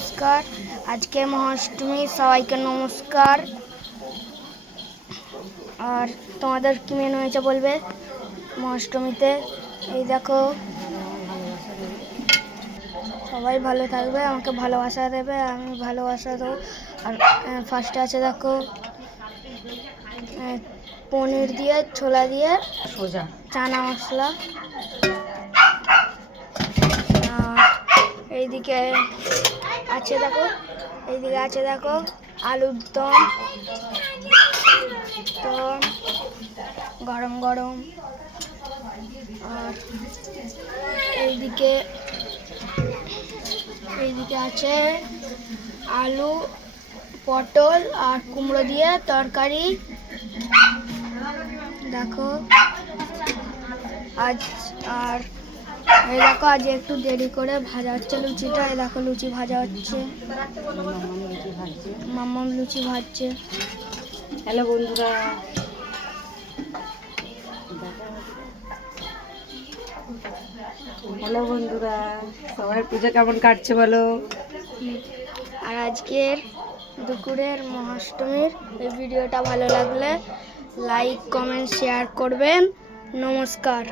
নমস্কার। আজকে মহাষ্টমী, সবাইকে নমস্কার। আর তোমাদের কি মেনু হয়েছে বলবে মহাষ্টমীতে? এই দেখো, সবাই ভালো থাকবে, আমাকে ভালোবাসা দেবে, আমি ভালোবাসা দেবো। আর ফার্স্টে আছে দেখো পনির দিয়ে, ছোলা দিয়ে, সোজা চানা মশলা। এইদিকে আছে দেখো আলুর দম, গরম গরম। আর এইদিকে আছে আলু, পটল আর কুমড়ো দিয়ে তরকারি। দেখো আর এই দেখো আজ একটু দেরি করে ভাজা হচ্ছে লুচিটা। এই দেখো লুচি ভাজা হচ্ছে, মাম্মাম লুচি ভাজছে। হ্যালো বন্ধুরা, সবার পুজো কেমন কাটছে বলো? আর আজকের দুপুরের মহাষ্টমীর এই ভিডিওটা ভালো লাগলে লাইক, কমেন্ট, শেয়ার করবেন। নমস্কার।